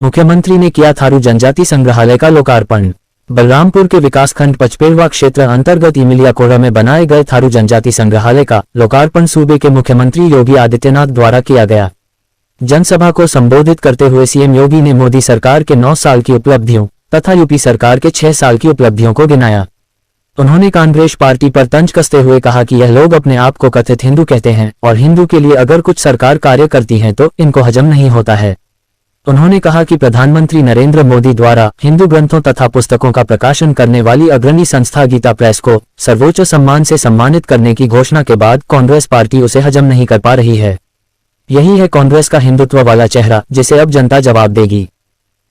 मुख्यमंत्री ने किया थारू जनजाति संग्रहालय का लोकार्पण। बलरामपुर के विकासखंड पचपेड़वा क्षेत्र अंतर्गत इमिलियाकोड़ा में बनाए गए थारू जनजाति संग्रहालय का लोकार्पण सूबे के मुख्यमंत्री योगी आदित्यनाथ द्वारा किया गया। जनसभा को संबोधित करते हुए सीएम योगी ने मोदी सरकार के 9 साल की उपलब्धियों तथा यूपी सरकार के 6 साल की उपलब्धियों को गिनाया। उन्होंने कांग्रेस पार्टी पर तंज कसते हुए कहा कि यह लोग अपने आप को कथित हिंदू कहते हैं और हिंदू के लिए अगर कुछ सरकार कार्य करती है तो इनको हजम नहीं होता है। उन्होंने कहा कि प्रधानमंत्री नरेंद्र मोदी द्वारा हिंदू ग्रंथों तथा पुस्तकों का प्रकाशन करने वाली अग्रणी संस्था गीता प्रेस को सर्वोच्च सम्मान से सम्मानित करने की घोषणा के बाद कांग्रेस पार्टी उसे हजम नहीं कर पा रही है। यही है कांग्रेस का हिंदुत्व वाला चेहरा, जिसे अब जनता जवाब देगी।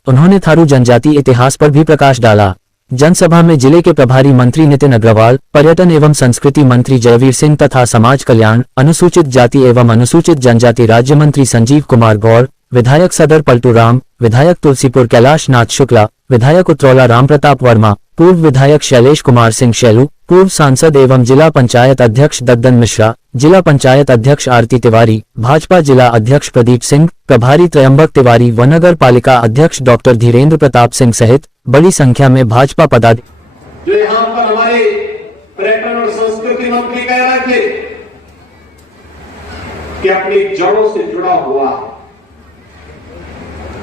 उन्होंने थारू जनजाति इतिहास पर भी प्रकाश डाला। जनसभा में जिले के प्रभारी मंत्री नितिन अग्रवाल, पर्यटन एवं संस्कृति मंत्री जयवीर सिंह तथा समाज कल्याण, अनुसूचित जाति एवं अनुसूचित जनजाति राज्य मंत्री संजीव कुमार गौर, विधायक सदर पलटू राम, विधायक तुलसीपुर कैलाश नाथ शुक्ला, विधायक उत्रौला राम प्रताप वर्मा, पूर्व विधायक शैलेश कुमार सिंह शैलू, पूर्व सांसद एवं जिला पंचायत अध्यक्ष दद्दन मिश्रा, जिला पंचायत अध्यक्ष आरती तिवारी, भाजपा जिला अध्यक्ष प्रदीप सिंह, प्रभारी त्रयंबक तिवारी व नगर पालिका अध्यक्ष डॉक्टर धीरेन्द्र प्रताप सिंह सहित बड़ी संख्या में भाजपा पदाधिकारी। जो यहाँ पर हमारे पर्यटन और संस्कृति मंत्री कह रहे थे कि अपनी जड़ों से जुड़ा हुआ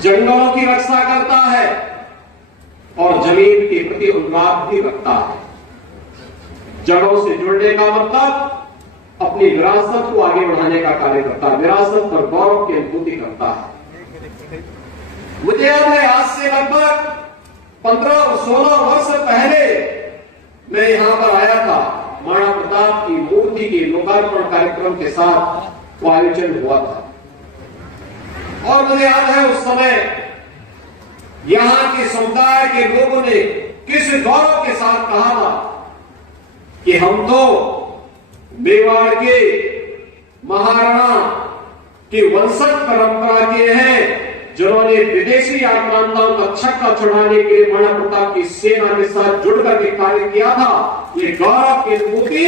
जंगलों की रक्षा करता है और जमीन के प्रति अनुराग भी रखता है। जड़ों से जुड़ने का मतलब अपनी विरासत को आगे बढ़ाने का कार्य करता है, विरासत पर गौरव की अनुभूति करता है। मुझे याद है आज से लगभग 15 और 16 वर्ष पहले मैं यहां पर आया था। महाराणा प्रताप की मूर्ति के लोकार्पण कार्यक्रम के साथ वो आयोजन हुआ था और मुझे याद है उस समय यहां के समुदाय के लोगों ने किस गौरव के साथ कहा था कि हम तो मेवाड़ के महाराणा की वंशज परंपरा के हैं, जिन्होंने विदेशी आक्रांताओं का छक्का छुड़ाने के लिए महाराणा प्रताप की सेना के साथ जुड़कर के कार्य किया था। ये गौरव की अनुभूति,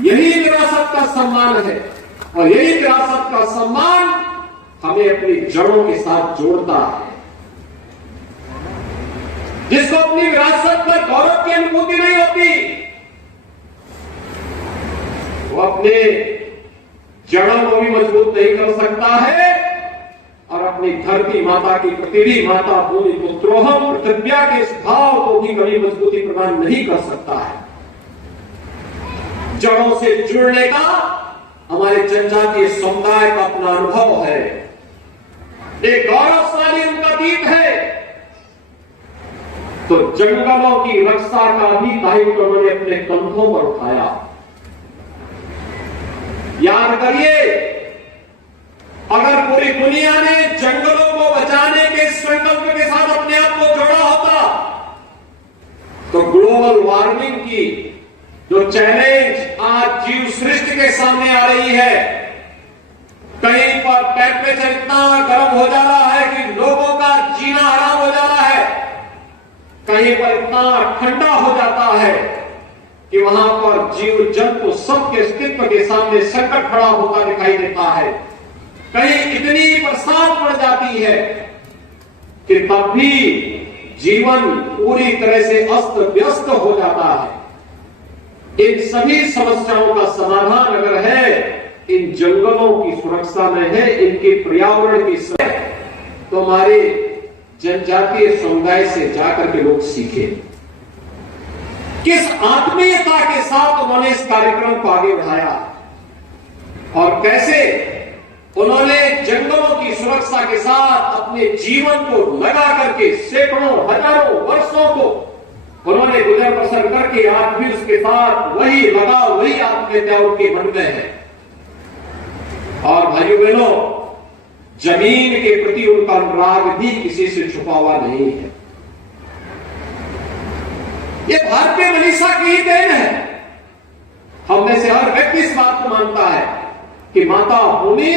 यही विरासत का सम्मान है और यही विरासत का सम्मान हमें अपनी जड़ों के साथ जोड़ता है। जिसको अपनी विरासत पर गौरव की अनुभूति नहीं होती, वो अपने जड़ों को भी मजबूत नहीं कर सकता है और अपनी धरती माता की पृथ्वी माता भूमि पुत्रोहम पृथ्व्या के इस भाव को भी कभी मजबूती प्रदान नहीं कर सकता है। जड़ों से जुड़ने का हमारे जनजातीय समुदाय का अपना अनुभव है, एक गौरवशाली उनका दीप है। तो जंगलों की रक्षा का भी दायित्व उन्होंने अपने कंधों पर उठाया। याद करिए, अगर पूरी दुनिया ने जंगलों को बचाने के संकल्प के साथ अपने आप को जोड़ा होता तो ग्लोबल वार्मिंग की जो चैलेंज आज जीव सृष्टि के सामने आ रही है, कहीं पर टेम्परेचर इतना गर्म हो जा रहा है कि लोगों का जीना हराम हो जा रहा है, कहीं पर इतना ठंडा हो जाता है कि वहां पर जीव जंतु सबके अस्तित्व के सामने संकट खड़ा होता दिखाई देता है। कहीं इतनी बरसात पड़ जाती है कि तब भी जीवन पूरी तरह से अस्त व्यस्त हो जाता है। इन सभी समस्याओं का समाधान अगर है, इन जंगलों की सुरक्षा में है, इनके पर्यावरण की तो हमारे जनजातीय समुदाय से जाकर के लोग सीखे किस आत्मीयता के साथ उन्होंने इस कार्यक्रम को आगे बढ़ाया और कैसे उन्होंने जंगलों की सुरक्षा के साथ अपने जीवन को लगा करके सैकड़ों हजारों वर्षों को उन्होंने गुजर बसर करके आज भी उसके साथ वही लगाव, वही आत्मीयता उनके मन में है। और भाइयों बहनों, जमीन के प्रति उनका अनुराग भी किसी से छुपा हुआ नहीं है। ये भारतीय मनीषा की ही देन है। हम में से हर व्यक्ति इस बात को मानता है कि माता भूमि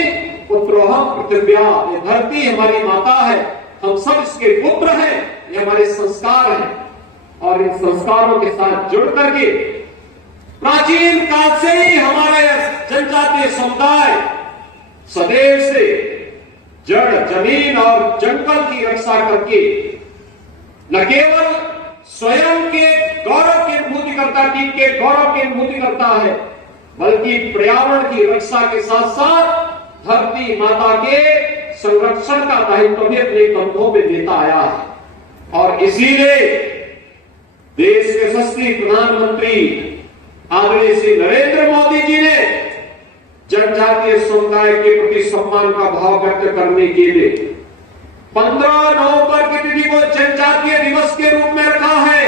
पुत्रोहम पृथ्व्या, ये धरती हमारी माता है, हम सब इसके पुत्र हैं, ये हमारे संस्कार हैं और इन संस्कारों के साथ जुड़ करके प्राचीन काल से ही हमारे जनजातीय समुदाय सदैव से जड़ जमीन और जंगल की रक्षा करके न केवल स्वयं के गौरव की अनुभूति करता, टीम के गौरव की अनुभूति करता है, बल्कि पर्यावरण की रक्षा के साथ साथ धरती माता के संरक्षण का दायित्व भी अपने कंधों में लेता आया है। और इसीलिए देश के यशस्वी प्रधानमंत्री आदरणीय श्री नरेंद्र मोदी जी ने जनजातीय समुदाय के प्रति सम्मान का भाव व्यक्त करने के लिए 15 नवंबर की तिथि को जनजातीय दिवस के रूप में रखा है।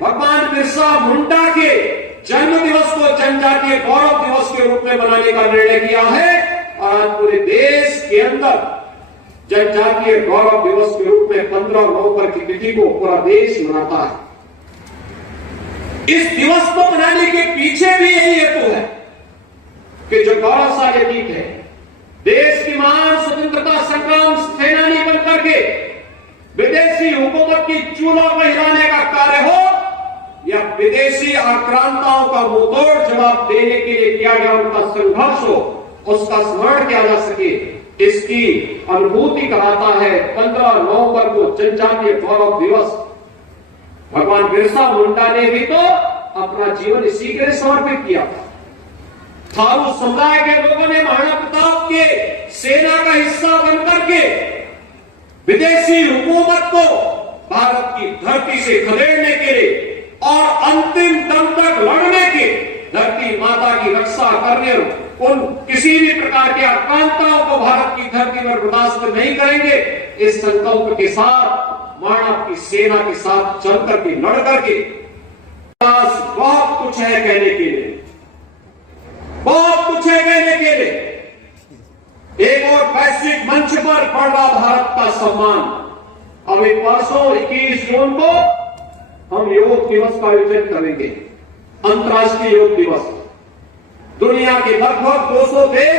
भगवान बिरसा मुंडा के जन्म दिवस को जनजातीय गौरव दिवस के रूप में मनाने का निर्णय किया है और आज पूरे देश के अंदर जनजातीय गौरव दिवस के रूप में 15 नवंबर की तिथि को पूरा देश मनाता है। इस दिवस को मनाने के पीछे भी यही हेतु है कि जो गौरवशाली अतीत है, देश की महान स्वतंत्रता संग्राम सेनानी बनकर के विदेशी हुकूमत की चूल्हों पर हिलाने का कार्य हो या विदेशी आक्रांताओं का मुंहतोड़ जवाब देने के लिए किया गया उनका संघर्ष हो, उसका स्मरण किया जा सके, इसकी अनुभूति कराता है 15 नवंबर को जनजातीय गौरव दिवस। भगवान बिरसा मुंडा ने भी तो अपना जीवन इसी के लिए समर्पित किया था। थारू समुदाय के लोगों ने महाराणा प्रताप के सेना का हिस्सा बनकर के विदेशी हुकूमत को भारत की धरती से खदेड़ने के लिए और अंतिम दम तक लड़ने के, धरती माता की रक्षा करने, उन किसी भी प्रकार के आक्रांताओं को भारत की धरती पर बर्दाश्त नहीं करेंगे, इस संकल्प के साथ महाराणा की सेना के साथ चल करके लड़ करके बहुत कुछ है कहने के लिए, बहुत कुछ है कहने के लिए। एक और वैश्विक मंच पर बढ़ रहा भारत का सम्मान। अभी परसों 21 जून को हम योग दिवस का आयोजन करेंगे, अंतर्राष्ट्रीय योग दिवस। दुनिया के लगभग 200 देश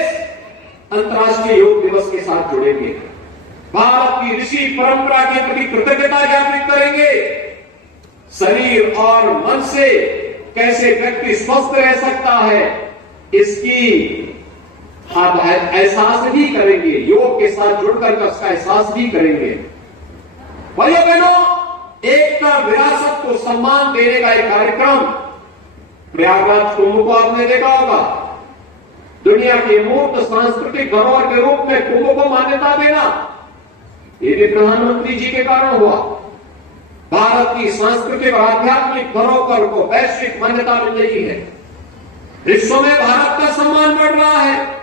अंतर्राष्ट्रीय योग दिवस के साथ जुड़ेंगे। भारत की ऋषि परंपरा के प्रति कृतज्ञता ज्ञापित करेंगे। शरीर और मन से कैसे व्यक्ति स्वस्थ रह सकता है, इसकी आप एहसास भी करेंगे, योग के साथ जुड़कर उसका एहसास भी करेंगे। भाइयों बहनों, एकता विरासत को सम्मान देने का एक कार्यक्रम प्रयागराज कुंभ को आपने देखा होगा। दुनिया के मूर्त सांस्कृतिक धरोहर के रूप में कुंभ को मान्यता देना, ये भी प्रधानमंत्री जी के कारण हुआ। भारत की सांस्कृतिक और आध्यात्मिक धरोहर को वैश्विक मान्यता मिल रही है। विश्व में भारत का सम्मान बढ़ रहा है।